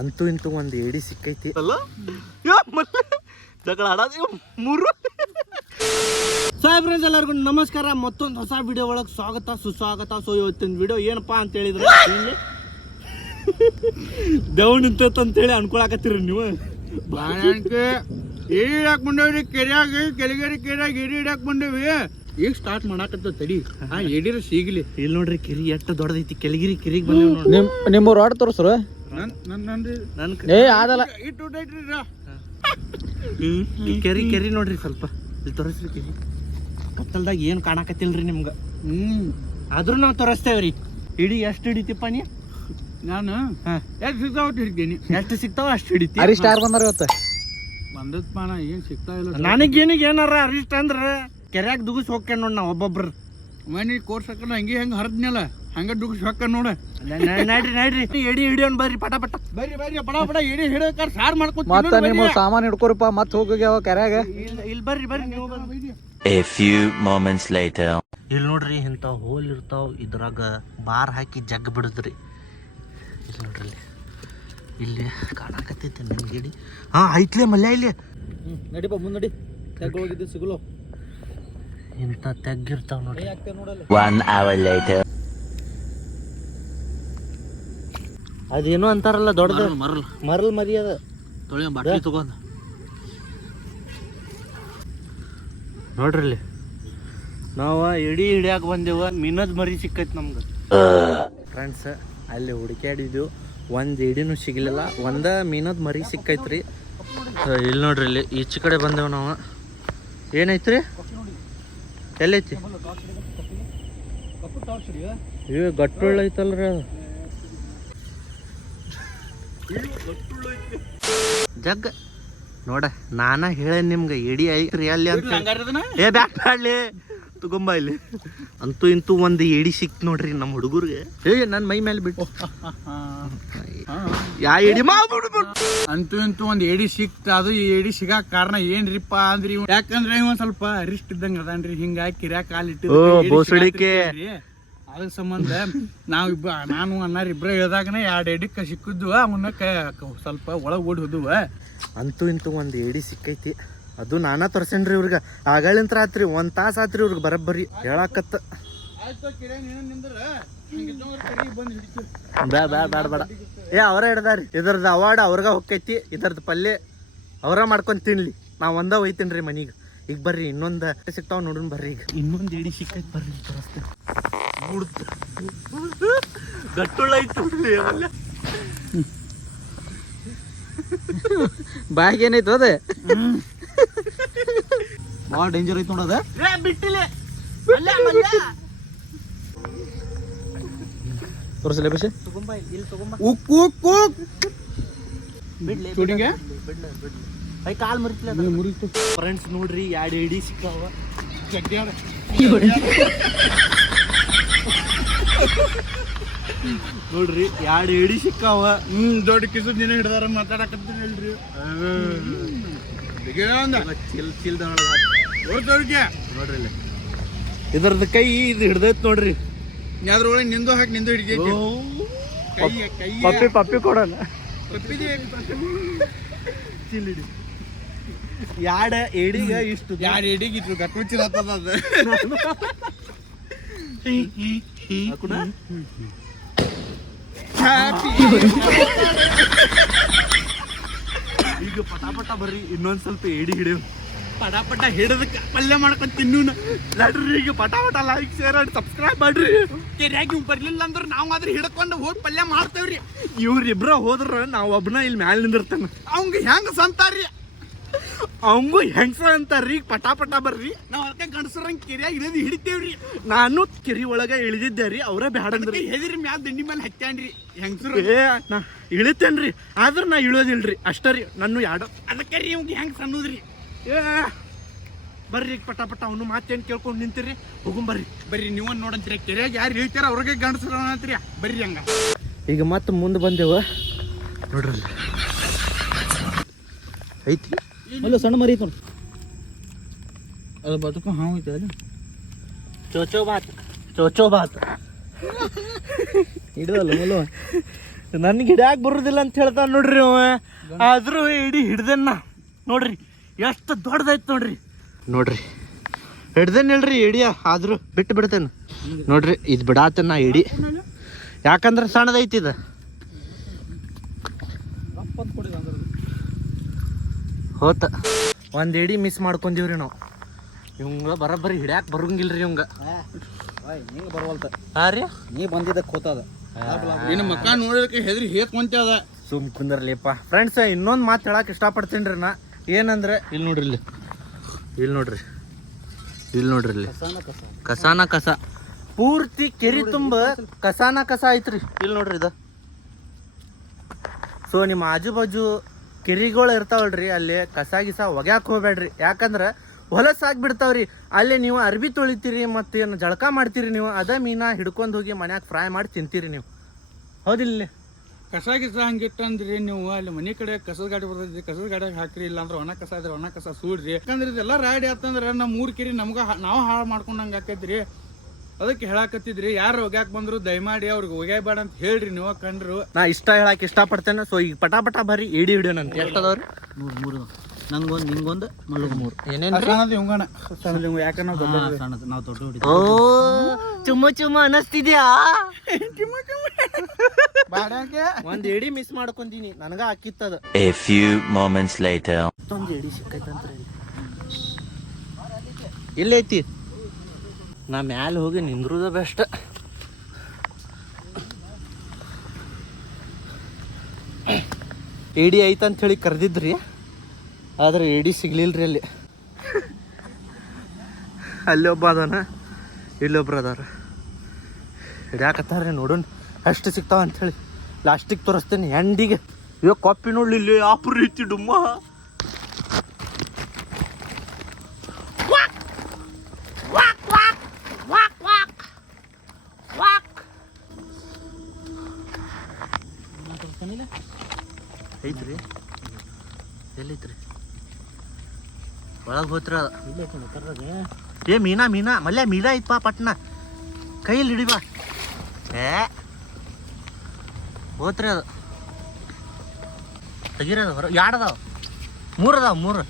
ಅಂತೂ ಇಂತೂ ಒಂದು ಏಡಿ ಸಿಕ್ಕೈತಿ. ಅಲ್ಲ? ಜಗಳ ಆಡೋದು ಮೂರು ಸಾಹೇಬ್ ಫ್ರೆಂಡ್ಸ್ ಎಲ್ಲರಿಗೂ ನಮಸ್ಕಾರ. ಮತ್ತೊಂದು ಹೊಸ ವಿಡಿಯೋ ಒಳಗೆ ಸ್ವಾಗತ ಸುಸ್ವಾಗತ. ಸೊ ಇವತ್ತಿನ ವಿಡಿಯೋ ಏನಪ್ಪಾ ಅಂತ ಹೇಳಿದ್ರೆ ದೇವ್ ನಿಂತೈತೆ ಅಂತೇಳಿ ಅನ್ಕೊಳಕತ್ತೀರಿ ನೀವು. ಏರಿ ಹಿಡಾಕ್ ಬಂದೇವ್ರಿ ಕೆರೆಯಾಗಿ ಕೆಳಗೇರಿ ಕೆರ್ಯಾಗ ಏರಿ ಹಿಡಾಕ್ ಬಂದೇವಿ ಈಗ ಸ್ಟಾರ್ಟ್ ಮಾಡಾಕತ್ತ ತಡಿ. ಆ ಎಡಿರ ಸಿಗ್ಲಿ. ಇಲ್ಲಿ ನೋಡ್ರಿ ಕಿರಿ ಎಷ್ಟು ದೊಡ್ಡದೈತಿ. ಕೆಳಗಿರಿ ಕೆರಿಗೆ ಬಂದೇವ್ ನಿಮ್ ನಿಮ್ಮ ರೋಡ್ ತೋರಿಸ್ರು. ಏ ಆದಲ್ಲ. ಕೆರಿ ಕೆರಿ ನೋಡ್ರಿ ಸ್ವಲ್ಪ. ಇಲ್ಲಿ ತೋರಿಸ್ರಿ ಕೆರಿ. ಕತ್ತಲ್ದಾಗ ಏನು ಕಾಣಕತ್ತಿಲ್ರಿ ನಿಮ್ಗೆ? ಹ್ಮ್. ಆದ್ರೂ ನಾವು ತೋರಿಸ್ತೇವ್ರಿ. ಇಡೀ ಎಷ್ಟು ಹಿಡಿತಿಪ್ಪ ನೀ? ನಾನು? ಹಾ. ಎಷ್ಟು ಹಿಡ್ತೀನಿ? ಎಷ್ಟು ಸಿಗ್ತಾವ ಅಷ್ಟು ಹಿಡಿತಿ. ಹರಿ ಸ್ಟಾರ್ ಬಂದಾರ ಇವತ್ತು? ಬಂದದ್ ಪಾನ ಏನ್ ಸಿಗ್ತಾ ಇಲ್ಲ ನನಗೇನಿಗೆ ಏನಾರ ಅರಿಷ್ಟ ಅಂದ್ರ ಕೆರೆಯಾಗ ದುಗುಸ್ ಹೋಗ್ಕೊಂಡ್ ನೋಡ್ ನಾ ಒಬ್ಬೊಬ್ರು. ಮನೆ ಕೋರ್ಸಕ್ಕ ಹಂಗೆ ಹೆಂಗ್ ಹರಿದ್ನಲ್ಲ? ಹಂಗ ಡುಗ್ ಹೊಕ್ಕ ನೋಡ. ನ- ನೈಡ್ರಿ ನಡ್ರಿ. ಎಡಿ ಹಿಡಿಯೋನ್ ಬರ್ರಿ ಪಟ ಪಟ. ಬರ್ರಿ ಬರ್ರಿ ಬಡ ಬಡ ಎಡಿ ಹಿಡಕಾರ ಸಾರ್ ಮಾಡ್ಕೊತ ಮತ್ತ ನಿಮ್ಮ ಸಾಮಾನ್ ಹಿಡ್ಕೊರಪ್ಪ ಮತ್ತ ಹೋಗ್ಯಾವ ಕೆರ್ಯಾಗ. ಇಲ್ಲ ಇಲ್ಲಿ ಬರ್ರಿ ಬರ್ರಿ ನೀವು ಬರ್ರಿ. A few moments later. ಇಲ್ಲಿ ನೋಡ್ರಿ ಇಂಥ ಹೋಲ್ ಇರ್ತಾವ ಇದ್ರಾಗ ಬಾರ್ ಹಾಕಿ ಜಗ್ ಬಿಡುದ್ರಿ. ಇಲ್ಲಿ ನೋಡ್ರಿ ಇಲ್ಲಿ ಇಲ್ಲಿ ಕಾಣಕತ್ತೈತೆ ನನ್ನ ಗಿಡಿ ಹಾ ಐತ್ಲೆ ಮಲ್ಯ ಇಲ್ಲಿ. ನಡಿಪ ಮುನ್ನಡಿ. ನಡಿ ಹೋಗಿದ್ದು ಸಿಗಲು. ಇಂಥ ತೆಗ್ಗಿರ್ತಾವ ನೋಡಿ ಒನ್ ಅವರ್ later. ಅದೇನೋ ಅಂತಾರಲ್ಲ ದೊಡ್ಡದು. ಮರಲ್ ಮರಲ್ ಮರಿ ಅದ. ತೊಳೆ ಬಟ್ಟೆ ತಗೊಂಡ್. ನೋಡ್ರಿ ಇಲ್ಲಿ. ನಾವು ಎಡಿ ಹಿಡಿಯಾಕ ಬಂದೇವ ಮೀನದ್ ಮರಿ ಸಿಕ್ಕೈತಿ ನಮ್ಗೆ. ಫ್ರೆಂಡ್ಸ್ ಅಲ್ಲಿ ಹುಡುಕ್ಯಾಡಿದ್ವು. ಒಂದು ಇಡಿನೂ ಸಿಗಲಿಲ್ಲ ಒಂದ ಮೀನದ್ ಮರಿ ಸಿಕ್ಕೈತ್ರಿ. ಇಲ್ಲಿ ನೋಡ್ರಿ ಇಲ್ಲಿ ಈಚೆ ಕಡೆ ಬಂದೇವು ನಾವು. ಏನೈತ್ರಿ? ಎಲ್ಲೈತಿ? ಇವ ಗಟ್ಟುಳ್ಳ ಐತಲ್ರಿ ಅದು. ಜಗ್. ನೋಡ ನಾನ ಹೇಳ ನಿಮ್ಗೆ ಎಡಿ ಐತ್ರಿ ಅಲ್ಲಿ ಅಂತ ಏ ಬ್ಯಾಕ್ ಮಾಡ್ಲಿ. ತಗೊಂಬ ಇಲ್ಲಿ. ಅಂತೂ ಇಂತೂ ಒಂದು ಎಡಿ ಸಿಕ್ತು ನೋಡ್ರಿ ನಮ್ಮ ಹುಡುಗರಿಗೆ. ಏ ನನ್ನ ಮೈ ಮೇಲೆ ಬಿಟ್ಟು. ಯಾ ಎಡಿ ಅಂತೂ ಇಂತೂ ಒಂದ್ ಎಡಿ ಸಿಕ್ತ. ಅದು ಈ ಎಡಿ ಸಿಗಾಕ ಕಾರಣ ಏನ್ರಿಪ್ಪ ಅಂದ್ರಿ ಯಾಕಂದ್ರೆ ಇವ ಸ್ವಲ್ಪ ರಿಸ್ಟ್ ಇದ್ದಂಗ ಅದಾನ್ರಿ. ಹಿಂಗಾಗಿ ಕಿರ್ಯಾಕ ಕಾಲಿಟ್ಟು. ಅದ್ರ ಸಂಬಂಧ ನಾವ್ ಇಬ್ಬ ನಾನು ಅನ್ನಾರ ಇಬ್ರ ಹೇಳ್ದಾಗನೇ ಎರಡ್ ಎಡಿಕ್ಕ ಸಿಕ್ಕಿದ್ವು ಅವನ್ನ ಸ್ವಲ್ಪ ಒಳಗ್ ಓಡಿ ಹೋದವ. ಅಂತೂ ಇಂತೂ ಒಂದು ಏಡಿ ಸಿಕ್ಕೈತಿ. ಅದು ನಾನಾ ತೋರ್ಸೇನ್ರಿ ಇವ್ರಿಗೆ. ಆಗಳಿಂತ್ರ ರಾತ್ರಿ ಒಂದ್ ತಾಸು ಆತ್ರಿ ಇವ್ರಿಗೆ ಬರಬ್ಬರಿ ಹೇಳಾಕತ್ತ. ಬ್ಯಾ ಬ್ಯಾ ಬ್ಯಾಡ ಬೇಡ ಏ ಅವರ ಹಿಡ್ದಾರಿ. ಇದ್ರದ್ದು ಅವಾರ್ಡ್ ಅವ್ರಿಗೆ ಹೊಕ್ಕೈತಿ ಇದ್ರದ್ದು ಪಲ್ಯ. ಅವರ ಮಾಡ್ಕೊಂಡ್ ತಿನ್ಲಿ. ನಾ ಒಂದ ರೀ ಮನಿಗೆ. ಈಗ ಬರ್ರಿ ಇನ್ನೊಂದು ಸಿಗ್ತಾವ ನೋಡೋಣ ಬರ್ರಿ ಈಗ. ಇನ್ನೊಂದು ಏಡಿ ಸಿಕ್ಕೈತೆ ಬರ್ರಿ ರಸ್ತೆ ಗಟ್ಟುಳ್ಳ ಐತು ಬ್ಯಾಗ್ ಏನೈತು ಅದೇ. ಭಾಳ ಡೇಂಜರ್ ಐತೆ ನೋಡದ ಬಿಟ್ಟಿಲ್ಲ ತೋರಿಸಲೇ ತಗೊಂಬ ಉಕ್ ಉಕ್ ಉಕ್ ಬಿಡ್ಲಿ? ಬಿಡ್ಲಿ ಬಿಡ್ಲಿ. I call ಮರಿತಿಲ್ಲ ಮುರಿತು. ಫ್ರೆಂಡ್ಸ್ ನೋಡ್ರಿ ಎರಡು ಇಡಿ ಸಿಕ್ಕಾವ. ನೋಡ್ರಿ ಎರಡು ಇಡಿ ಸಿಕ್ಕಾವ. ಹ್ಮ್ ದೊಡ್ಡ ಕಿಸು ದಿನ ಹಿಡ್ದಾರ ಮಾತಾಡಕತ್ತೀನಿ ಹೇಳ್ರಿ. ಚಿಲ್ ಚಿಲ್ ಓಡ್ತವ್ರಿಗೆ ನೋಡ್ರಿ ಇಲ್ಲಿ. ಇದ್ರದ್ದು ಕೈ ಇದು ಹಿಡ್ದೈತ್ ನೋಡ್ರಿ. ಅದ್ರೊಳಗೆ ನಿಂದು ಹಾಕಿ ನಿಂದು ಹಿಡಿದೈತಿ ಕೈ ಕೈ ಪಪ್ಪಿ ಪಪ್ಪಿ ಕೊಡೋಣ. ತಪ್ಪಿದೆ ಚಿಲ್ ಹಿಡಿ ಯಾಡ ಎಡಿಗ ಇಷ್ಟು ಗಟ್ಟುಚ್ಚಿರತ್ತದ ಅದು. ಹಾಕುಣ? ಈಗ ಪಟಾಪಟ ಪಟ ಬರ್ರಿ ಇನ್ನೊಂದ್ ಸ್ವಲ್ಪ ಎಡಿ ಹಿಡಿಯು. ಪಟಾಪಟ ಹಿಡದಕ್ಕೆ ಪಲ್ಯ ಮಾಡ್ಕೊಂಡ್ ತಿನ್ನು ಲಡ್ರಿ ಈಗ ಪಟಾಪಟ ಪಟ ಲೈಕ್ ಶೇರ್ ಮಾಡಿ ಸಬ್ಸ್ಕ್ರೈಬ್ ಮಾಡ್ರಿ. ಸರಿಯಾಗಿ ಇವ್ ಬರ್ಲಿಲ್ಲ ಅಂದ್ರೆ ನಾವು ಆದ್ರೆ ಹಿಡ್ಕೊಂಡು ಹೋಗಿ ಪಲ್ಯ ಮಾಡ್ತೇವ್ರಿ. ಇವ್ರಿಬ್ರ ಹೋದ್ರ ನಾವು ಒಬ್ನ ಇಲ್ಲಿ ಮ್ಯಾಲ ನಿಂದಿರ್ತಾನ. ಅವಂಗ ಹೆಂಗ ಸಂತಾರ್ರಿ? ಅವಂಗೂ ಹೆಂಗ್ಸ ಅಂತಾರ್ರಿ? ಪಟ ಪಟ ಬರ್ರಿ. ನಾವ್ ಅದಕ್ಕೆ ಗಂಡಸ್ರಂಗ್ ಕೆರ್ಯಾಗ ಇಳಿದು ಹಿಡಿತೇವ್ರಿ. ನಾನು ಕೆರಿ ಒಳಗ ಇಳಿದಿದ್ದೆ ರೀ ಅವರೇ ಬ್ಯಾಡಂದ್ರಿ ಹೆದಿರಿ ಮ್ಯಾಲ ದಿಂಡಿ ಮೇಲೆ ಹತ್ತಾನ್ರಿ ಹೆಂಗಸರು. ಏ ನಾ ಇಳಿತೇನ್ರಿ ಆದ್ರ ನಾ ಇಳೋದಿಲ್ರಿ. ಅಷ್ಟೇ ರೀ ನನ್ನ ಯಾಡ. ಅದಕ್ಕೆ ರೀ ಇವ್ಗೆ ಹೆಂಗ್ ಸಣ್ಣದ್ರಿ ಏ ಬರ್ರಿ ಈಗ ಪಟ ಪಟ ಅವನು ಮಾತೇನ್ ಕೇಳ್ಕೊಂಡು ನಿಂತಿರಿ ಹೋಗುಂಬರ್ರಿ ಬರ್ರಿ. ನೀವ್ ನೋಡಂತೀರಿ. ಕೆರೆಯಾಗ ಯಾರು ಇಳಿತಾರ ಅವ್ರಿಗೆ ಗಂಡಸ್ರ ಅನ್ನತ್ರಿ. ಬರ್ರಿ ಹಂಗ. ಈಗ ಮತ್ತೆ ಮುಂದೆ ಬಂದೆವು. ನೋಡ್ರಿ. ಐತಿ? ಅಲ್ಲ ಸಣ್ಣ ಮರಿ ಐತೆ ಅದು ಬದುಕು ಹಾವು ಐತೆ ಅಲ್ಲಿ. ಚೋಚೋ ಬಾತ್. ಚೋಚೋ ಬಾತ್. ಹಿಡಿದಲ್ಲ ಮಲ್ವ ನನ್ಗೆ ಹಿಡ್ಯಾಕ್ ಬರುದಿಲ್ಲ ಅಂತ ಹೇಳ್ತಾನೆ ನೋಡ್ರಿ ಅವ. ಇಡಿ ಇಡೀ ಹಿಡ್ದನ್ನ. ನೋಡ್ರಿ ಎಷ್ಟು ದೊಡ್ಡದಾಯ್ತು ನೋಡ್ರಿ. ನೋಡ್ರಿ. ಹಿಡ್ದೇನಿಲ್ರಿ ಹೇಳ್ರಿ ಇಡಿ ಆದ್ರೂ ಬಿಟ್ಟು ಬಿಡ್ತೇನೆ ನೋಡ್ರಿ ಇದು ಬಿಡಾತನ ನಾ ಇಡಿ ಯಾಕಂದ್ರೆ ಸಣ್ಣದೈತಿ ಇದು. ಹೋತ. ಒಂದ್ ಇಡಿ ಮಿಸ್ ಮಾಡ್ಕೊಂಡಿವ್ರಿ ನಾವು. ಇವಂಗ ಬರಬ್ಬರಿ ಹಿಡ್ಯಾಕ್ ಬರಂಗಿಲ್ರಿ ಇವಂಗ. ಹಿಂಗೆ ಬರವಲ್ತ. ಹಾಂ ರೀ? ನೀ ಬಂದಿದ್ದಕ್ಕೆ ಹೋತದ. ನಿನ್ನ ಮಕ್ಕ ನೋಡೋದಕ್ಕೆ ಹೆದ್ರಿ ಹೇತ್ಕೊಂತ ಅದ ಸುಮ್ ಕುಂದರ್ಲಿಪ್ಪ. ಫ್ರೆಂಡ್ಸ್ ಇನ್ನೊಂದು ಮಾತು ಹೇಳಕ್ ಇಷ್ಟಪಡ್ತೀನಿ ರೀ ನಾ. ಏನಂದ್ರೆ ಇಲ್ಲಿ ನೋಡ್ರಿ ಇಲ್ಲಿ. ಇಲ್ಲಿ ನೋಡ್ರಿ. ಇಲ್ಲಿ ನೋಡ್ರಿ ಇಲ್ಲಿ. ಕಸಾನ ಕಸ. ಪೂರ್ತಿ ಕೆರಿ ತುಂಬ ಕಸಾನ ಕಸ ಐತ್ರಿ. ಇಲ್ಲಿ ನೋಡ್ರಿ ಇದು. ಸೊ ನಿಮ್ಮ ಆಜು ಬಾಜು ಕೆರಿಗಳು ಇರ್ತಾವಲ್ರಿ, ಅಲ್ಲಿ ಕಸ ಗಿಸ ಒಗ್ಯಾಕ್ ಹೋಗ್ಬೇಡ್ರಿ. ಯಾಕಂದ್ರೆ ಹೊಲಸಾಗಿ ಬಿಡ್ತಾವ್ರಿ ಅಲ್ಲಿ ನೀವು ಅರ್ಬಿ ತೊಳಿತೀರಿ ಮತ್ತು ಏನು ಜಳಕ ಮಾಡ್ತೀರಿ ನೀವು, ಅದ ಮೀನಾ ಹಿಡ್ಕೊಂಡು ಹೋಗಿ ಮನ್ಯಾಗ ಫ್ರೈ ಮಾಡಿ ತಿಂತೀರಿ ನೀವು. ಹೌದಿಲ್ಲ? ಕಸ ಗಿಸ ಹಂಗಿಟ್ಟಂದ್ರಿ ನೀವು, ಅಲ್ಲಿ ಮನೆ ಕಡೆ ಕಸದ ಗಾಡಿ ಬರ್ತೈತಿ ಕಸದ ಗಾಡಿಯಾಗ ಹಾಕ್ರಿ, ಇಲ್ಲಾಂದ್ರೆ ಒಣ ಕಸ ಇದ್ರೆ ಒಣ ಕಸ ಸೂಡ್ರಿ. ಯಾಕಂದ್ರೆ ಇದೆಲ್ಲ ರಾಡಿ ಆತಂದ್ರೆ ನಮ್ಮ ಮೂರು ಕಿರಿ ನಮ್ಗೆ ನಾವು ಹಾಳು ಮಾಡ್ಕೊಂಡಂಗ ಆಕೈತ್ರಿ. ಅದಕ್ಕೆ ಹೇಳಾಕತ್ತಿದ್ರಿ ಯಾರು ಹೋಗ್ಯಾಕ್ ಬಂದ್ರು ದಯಮಾಡಿ ಅವ್ರಿಗೆ ಒಗ್ಯಾಬೇಡ ಅಂತ ಹೇಳ್ರಿ ನೀವು ಕಂಡ್ರು ನಾ ಇಷ್ಟ ಹೇಳಕ್ ಇಷ್ಟಪಡ್ತೇನೆ. ಸೊ ಈಗ ಪಟಾ ಪಟ ಬರ್ರಿ ಇಡಿ ಹಿಡಿಯೋ ಅಂತ ಎಷ್ಟು ಅದಾವ್ರಿ ಮೂರು ಮೂರು. ನಂಗೊಂದು ನಿಂಗೊಂದು ಮಲ್ಲು ಮೂರು. ಏನೇನು ಸಣ್ಣದ ನಾವು ದೊಡ್ಡ ಸಣ್ಣದು. ನಾವು ದೊಡ್ಡ ಓ ಚುಮ್ಮ ಚುಮ್ಮ ಅನಸ್ತಿದ್ಯಾ? ಒಂದ್ ಏಡಿ ಮಿಸ್ ಮಾಡ್ಕೊಂತೀನಿ ನನಗ ಹಾಕಿತ್ತದ. Few few moments later. ಮತ್ತೊಂದು ಎಡಿ ಸಿಕ್ಕೈತಂತ್ರಿ. ಎಲ್ಲೈತಿ ನಾ ಮ್ಯಾಲೆ ಹೋಗಿ ನಿಂದ್ರುದ ಬೆಸ್ಟ್ ಏಡಿ ಐತಂತ ಹೇಳಿ ಕರೆದಿದ್ರಿ, ಆದ್ರೆ ಏಡಿ ಸಿಗ್ಲಿಲ್ರಿ ಅಲ್ಲಿ. ಅಲ್ಲಿ ಒಬ್ಬ ಅದಾನ ಇಲ್ಲೊಬ್ರು ಅದಾರ. ಹಿಡ್ಯಾಕತ್ತಾರ ನೋಡೋಣ ಅಷ್ಟು ಸಿಗ್ತಾವ ಅಂಥೇಳಿ ಲಾಸ್ಟಿಗೆ ತೋರಿಸ್ತೇನೆ ಎಂಡಿಗೆ ಇವಾಗ ಕಾಪಿ ನೋಡ್ಲಿ ಇಲ್ಲಿ ಆಪ್ರೀತಿ ಐತಿ ಡುಮ್ಮ. ಐತ್ರಿ ಎಲ್ಲಿತ್ರಿ ಒಳಗೆ ಹೋತ್ರ. ಏ ಮೀನಾ ಮೀನಾ ಮಲ್ಯ ಮೀನಾ ಐತ್ಪಾ ಪಟ್ನ. ಕೈಯಲ್ಲಿ ಹಿಡಿಬಾ. ಏ ಹೋತ್ರಿ ಅದು. ತಗಿರದ ಹೊರ ಎರಡು ಅದಾವ ಮೂರು ಅದಾವ ಮೂರು.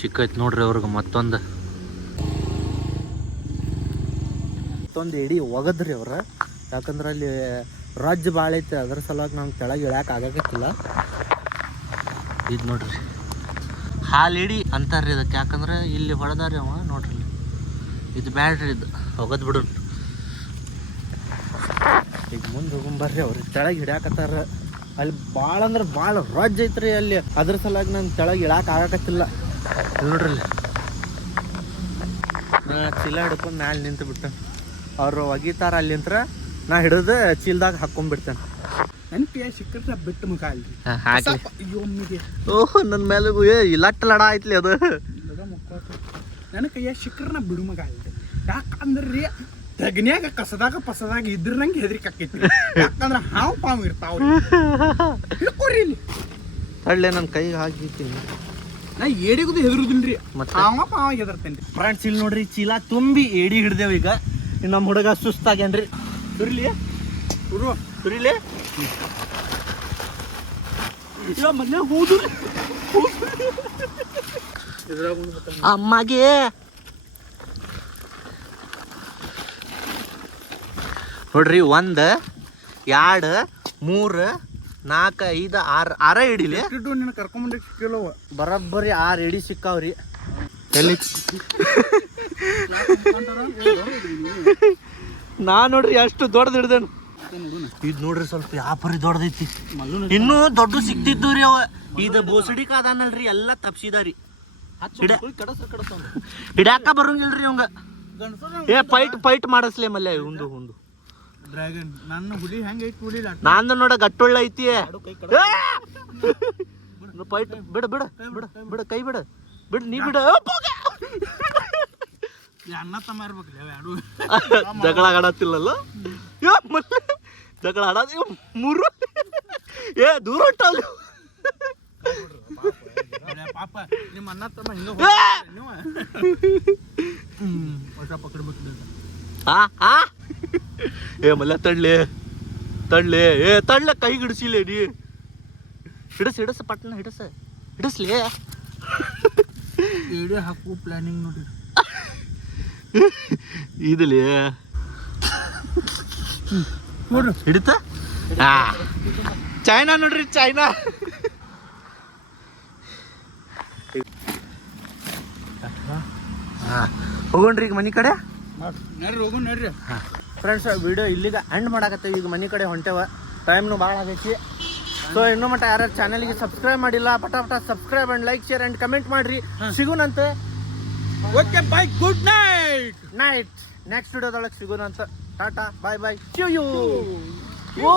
ಸಿಕ್ಕೈತೆ ನೋಡ್ರಿ ಅವ್ರಿಗೆ ಮತ್ತೊಂದು. ಮತ್ತೊಂದು ಏಡಿ ಒಗದ್ರಿ ಅವ್ರ. ಯಾಕಂದ್ರೆ ಅಲ್ಲಿ ರಾಜ್ಯ ಭಾಳ ಐತೆ, ಅದ್ರ ಸಲುವಾಗಿ ನಮ್ಗೆ ಕೆಳಗೆ ಇಳ್ಯಾಕೆ ಆಗಕತ್ತಿಲ್ಲ. ಇದು ನೋಡ್ರಿ. ಹಾಲೇಡಿ ಅಂತಾರ್ರಿ ಇದಕ್ಕೆ ಯಾಕಂದ್ರೆ ಇಲ್ಲಿ ಹೊಡೆದಾರಿ ಅವ, ನೋಡ್ರಿ. ಇದು ಬ್ಯಾಡ್ರಿ ಇದು, ಹೋಗೋದ್ ಬಿಡು. ಈಗ ಮುಂದೆ ಹೋಗೊಂಬರ್ರಿ ಅವ್ರಿ ಕೆಳಗೆ ಹಿಡ್ಯಾಕತ್ತಾರ. ಅಲ್ಲಿ ಭಾಳ ಅಂದ್ರೆ ಭಾಳ ರಜ್ ಐತ್ರಿ ಅಲ್ಲಿ, ಅದ್ರ ಸಲುವಾಗಿ ನಂಗೆ ಕೆಳಗೆ ಇಳಾಕ ಆಗಕತ್ತಿಲ್ಲ. ನೋಡ್ರಿ ನಾ ಚೀಲ ಹಿಡ್ಕೊಂಡು ಮ್ಯಾಲೆ ನಿಂತು ಬಿಟ್ಟು ಅವರು ಒಗಿತಾರ ಅಲ್ಲಿಂತ್ರ. ನಾ ಹಿಡಿದ ಚೀಲ್ದಾಗ ಹಾಕೊಂಡ್ಬಿಡ್ತೇನೆ ನನ್ ಪಿಯ ಸಿಕ್ಕರೆ ಬಿಟ್ಟು ಮುಖ ಅಲ್ರಿ. ಅಯ್ಯೋ ಒಮ್ಮಿಗೆ ಓಹ್ ನನ್ನ ಮೇಲೆ ಏ ಲಟ್ಟ ಲಡ ಆಯ್ತ್ಲಿ ಅದು. ನನ್ನ ಕೈಯ ಸಿಕ್ಕರ್ನ ಬಿಡು ಮಗ ಅಲ್ರಿ. ಯಾಕಂದ್ರಿ ತಗನ್ಯಾಗ ಕಸದಾಗ ಪಸದಾಗ ಇದ್ರ ನಂಗೆ ಹೆದರಿಕೆ ಆಕೈತಿ ಯಾಕಂದ್ರ ಹಾವು ಪಾವು ಇರ್ತಾವ ಹಿಡ್ಕೋರಿ ಇಲ್ಲಿ. ತಳ್ಳೆ ನನ್ನ ಕೈಗೆ ಹಾಕಿದ್ದೀನಿ ನಾ ಏಡಿಗುದು ಹೆದರುದಿಲ್ರಿ. ಮತ್ತೆ? ಹಾವ ಪಾವ ಹೆದರ್ತೇನ್ರಿ. ಫ್ರೆಂಡ್ಸ್ ಇಲ್ಲಿ ನೋಡ್ರಿ ಚೀಲ ತುಂಬಿ ಏಡಿ ಹಿಡ್ದೇವ್ ಈಗ. ಇನ್ನು ನಮ್ಮ ಹುಡುಗ ಸುಸ್ತಾಗ್ಯಾನ್ರಿ. ಸುರಿಲಿ ಗುರು ಸುರಿಲಿ ಮನೆ ಹೂದು ಅಮ್ಮಗೆ ನೋಡ್ರಿ ಒಂದ್ ಎರಡು ಮೂರು ನಾಲ್ಕು ಐದು ಆರು ಆರ ಹಿಡಿಲಿ ಕರ್ಕೊಂಡ್ ಸಿಕ್ಕಿಲ್ಲವ ಬರೋಬ್ಬರಿ ಆರು ಎಡಿ ಸಿಕ್ಕಾವ್ರಿ ಎಲ್ಲಿ ನಾ ನೋಡ್ರಿ ಎಷ್ಟು ದೊಡ್ಡದು ಹಿಡ್ದೇನು. ಇದು ನೋಡ್ರಿ ಸ್ವಲ್ಪ ಯಾಪರಿ ದೊಡ್ಡದೈತಿ. ಇನ್ನೂ ದೊಡ್ಡ ಸಿಕ್ತಿದ್ದು ರೀ ಅವ. ಇದು ಬೋಸಡಿ ಅದಾನಲ್ರಿ ಎಲ್ಲ ತಪ್ಸಿದಾರಿ. ಹಿಡ್ಯಾಕ ಬರಂಗಿಲ್ರಿ ಅವಂಗ ಏ ಪೈಟ್ ಪೈಟ್ ಮಾಡಿಸ್ಲೇ ಮಲ್ಲೆ ಹುಂದು ಹುಂದು ಡ್ರ್ಯಾಗನ್ ನನ್ನ ಹುಲಿ ಹೆಂಗ್ ಐತಿ ಹುಲಿಲ್ಲ ನಂದು ನೋಡ ಗಟ್ಟೊಳ್ಳ ಐತಿ! ಪೈಟ್ ಬಿಡ ಬಿಡ ಬಿಡ ಬಿಡ ಕೈ ಬಿಡ. ಬಿಡ ನೀ ಬಿಡ. ಅನ್ನ ತಮ್ಮ ಇರ್ಬೇಕ್ರಿ ಅವ ಎರಡು ಜಗಳ ಆಡತ್ತಿಲ್ಲಲ್ಲ? ಯಾ, ಮತ್ತೆ ಜಗಳ ಆಡೋದು ಇವ್ ಮೂರು. ಏ ದೂರ ಹೊಂಟಲ್ಲ ಪಾಪ ನಿಮ್ಮ ಅನ್ನ ತಮ್ಮ ಹಿಂಗ ನೀವು. ಹೊಸ ಪಕಡ್ಬೇಕು ಆ ಆ. ಏ ಮಲ್ಲ ತಳ್ಳಿ. ತಡ್ಲೆ ಏ ತಳ್ಳ ಕೈ ಹಿಡಿಸಿಲ್ಲ ನೀ. ಹಿಡಸ್ ಹಿಡಸ್ ಪಟ್ನ ಹಿಡಸ. ಹಿಡಸ್ಲಿ. ವಿಡಿಯೋ ಹಾಕು ಪ್ಲಾನಿಂಗ್ ನೋಡಿ ಇದಲಿ ನೋಡ್ರಿ ಹಿಡಿತ? ಚೈನಾ ನೋಡ್ರಿ ಚೈನಾ. ಹೋಗೋಣ್ರಿ ಈಗ ಮನಿ ಕಡೆ. ನಡ್ರಿ ಹೋಗು ನಡ್ರಿ. ಫ್ರೆಂಡ್ಸ್ ವಿಡಿಯೋ ಇಲ್ಲಿಗೆ ಎಂಡ್ ಮಾಡಾಕತ್ತೇವೆ. ಈಗ ಮನೆ ಕಡೆ ಹೊಂಟೇವ. ಟೈಮ್ನು ಭಾಳ ಆಗೈತಿ. ಸೊ ಇನ್ನೂ ಮಟ್ಟ ಯಾರ್ಯಾರು ಚಾನಲ್ಗೆ ಸಬ್ಸ್ಕ್ರೈಬ್ ಮಾಡಿಲ್ಲ ಪಟಾಪಟ ಪಟ subscribe and like share and comment ಮಾಡ್ರಿ ಸಿಗುನಂತೆ. Okay bye good night night next ವಿಡಿಯೋದೊಳಗೆ ಸಿಗೋಣಂತ ಟಾಟಾ ಬಾಯ್ ಬಾಯ್ ಯು ಯು ಓ